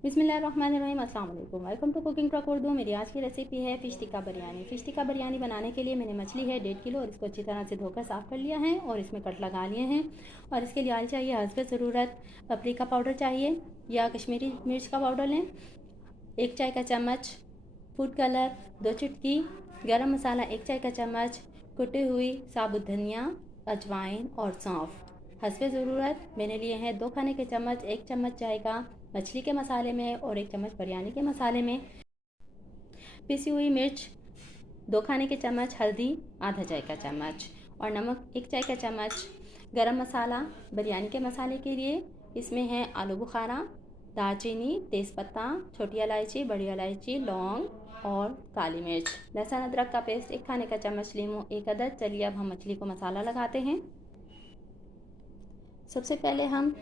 बिस्मिल्लाहिर्रहमानिर्रहीम, अस्सलाम वालेकुम। Welcome to Cooking Truck Urdu. मेरी आज की रेसिपी है फ़िश टिक्का बिरयानी। फ़िश टिक्का बिरयानी बनाने के लिए मैंने मछली है 1.5 किलो और इसको अच्छी तरह से धोकर साफ़ कर लिया है और इसमें कट लगा लिए हैं। और इसके लिए ऑयल चाहिए हस्बे ज़रूरत, पपरिका पाउडर चाहिए या कश्मीरी मिर्च का पाउडर लें, 1 चाय का चम्मच फूड कलर, 2 चुटकी गरम मसाला, 1 चाय का चम्मच कुटी हुई साबुत धनिया, अजवाइन और सौंफ। हस्बे ज़रूरत मैंने लिए हैं 2 खाने के चम्मच, 1 चम्मच चाय का मछली के मसाले में और 1 चम्मच बिरयानी के मसाले में, पिसी हुई मिर्च 2 खाने के चम्मच, हल्दी आधा चाय का चम्मच और नमक 1 चाय का चम्मच। गरम मसाला बिरयानी के मसाले के लिए इसमें है आलू बुखारा, दालचीनी, तेज़पत्ता, छोटी इलायची, बड़ी इलायची, लौंग और काली मिर्च। लहसुन अदरक का पेस्ट 1 खाने का चम्मच, लीमू 1 अदद। चलिए अब हम मछली को मसाला लगाते हैं। सबसे पहले हम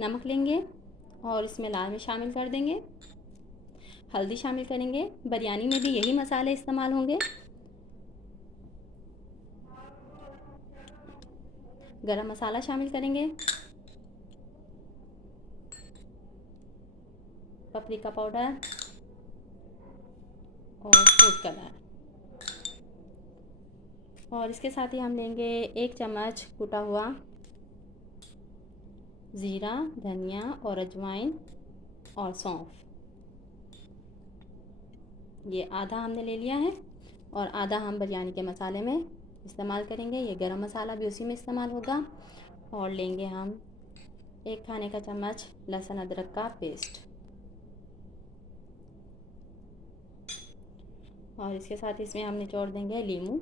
नमक लेंगे और इसमें लाल मिर्च शामिल कर देंगे, हल्दी शामिल करेंगे। बिरयानी में भी यही मसाले इस्तेमाल होंगे। गरम मसाला शामिल करेंगे, पपरिका पाउडर और फूड कलर। और इसके साथ ही हम लेंगे 1 चम्मच कूटा हुआ ज़ीरा, धनिया और अजवाइन और सौंफ। ये आधा हमने ले लिया है और आधा हम बिरयानी के मसाले में इस्तेमाल करेंगे। ये गरम मसाला भी उसी में इस्तेमाल होगा। और लेंगे हम 1 खाने का चम्मच लहसुन अदरक का पेस्ट और इसके साथ इसमें हम निचोड़ देंगे लीमू।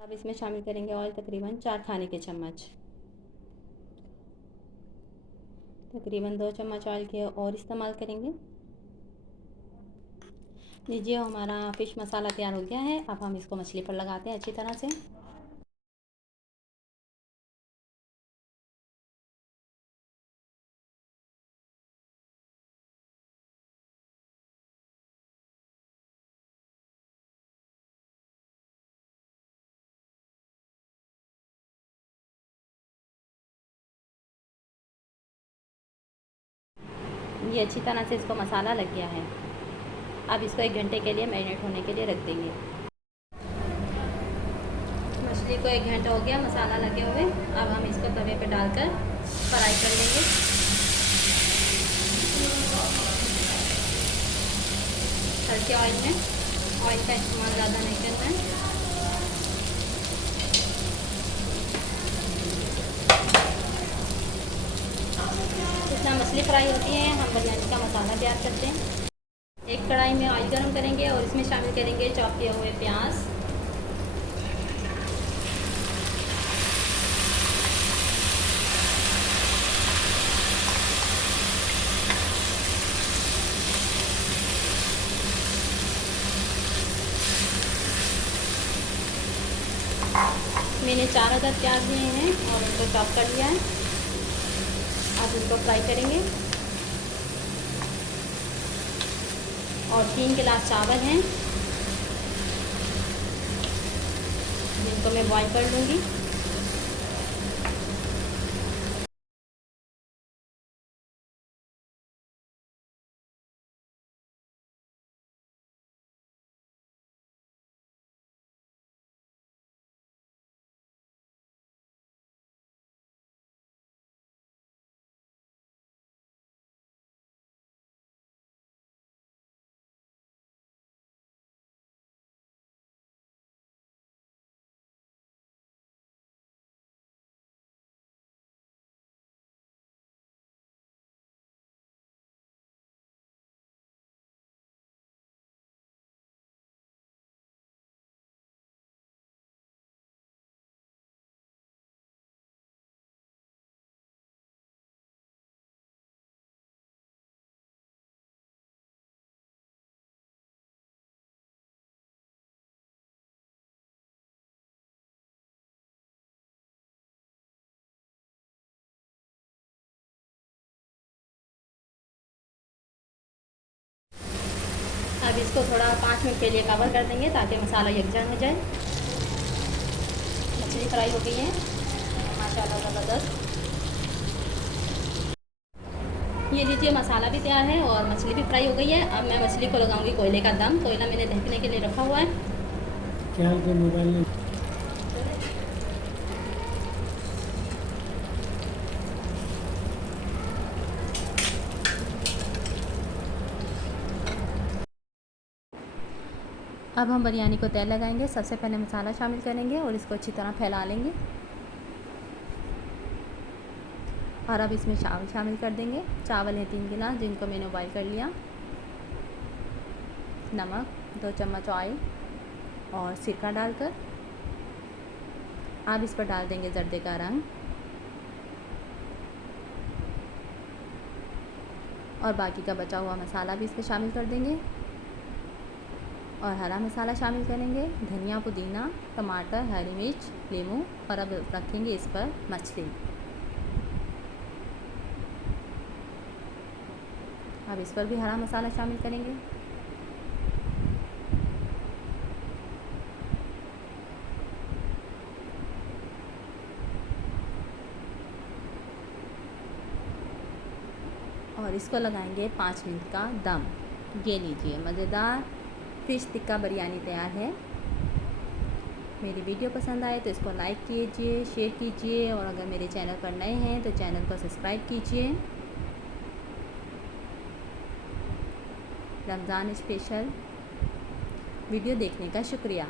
अब इसमें शामिल करेंगे ऑयल, तकरीबन 4 खाने के चम्मच, तकरीबन 2 चम्मच ऑयल के और इस्तेमाल करेंगे। लीजिए हमारा फ़िश मसाला तैयार हो गया है। अब हम इसको मछली पर लगाते हैं अच्छी तरह से। ये अच्छी तरह से इसको मसाला लग गया है। अब इसको 1 घंटे के लिए मैरिनेट होने के लिए रख देंगे। मछली को 1 घंटा हो गया मसाला लगे हुए। अब हम इसको तवे पे डालकर फ्राई कर लेंगे। हल्के ऑयल में, ऑयल का इस्तेमाल ज़्यादा नहीं करना है। जितना मछली फ्राई होती है हम बिरयानी का मसाला तैयार करते हैं। एक कढ़ाई में ऑयल गर्म करेंगे और इसमें शामिल करेंगे चॉप किए हुए प्याज, मैंने 4 अदद प्याज लिए हैं और उनको चॉप कर लिया है। अब उनको फ्राई करेंगे। और 3 गिलास चावल हैं जिनको मैं बॉईल कर लूँगी। इसको थोड़ा 5 मिनट के लिए कवर कर देंगे ताकि मसाला यकजान हो जाए। मछली फ्राई हो गई है माशाल्लाह ज़बरदस्त। ये लीजिए मसाला भी तैयार है और मछली भी फ्राई हो गई है। अब मैं मछली को लगाऊंगी कोयले का दम। कोयला मैंने ढकने के लिए रखा हुआ है। क्या हाल के मोबाइल में अब हम बिरयानी को तेल लगाएंगे। सबसे पहले मसाला शामिल करेंगे और इसको अच्छी तरह फैला लेंगे। और अब इसमें चावल शामिल कर देंगे। चावल है 3 गिलास जिनको मैंने बॉयल कर लिया। नमक 2 चम्मच ऑयल और सिरका डालकर अब इस पर डाल देंगे जर्दे का रंग और बाकी का बचा हुआ मसाला भी इस पर शामिल कर देंगे और हरा मसाला शामिल करेंगे, धनिया, पुदीना, टमाटर, हरी मिर्च, नींबू और अब रखेंगे इस पर मछली। अब इस पर भी हरा मसाला शामिल करेंगे। और इसको लगाएंगे 5 मिनट का दम। ये लीजिए मज़ेदार फ़िश टिक्का बिरयानी तैयार है। मेरी वीडियो पसंद आए तो इसको लाइक कीजिए, शेयर कीजिए और अगर मेरे चैनल पर नए हैं तो चैनल को सब्सक्राइब कीजिए। रमज़ान स्पेशल वीडियो देखने का शुक्रिया।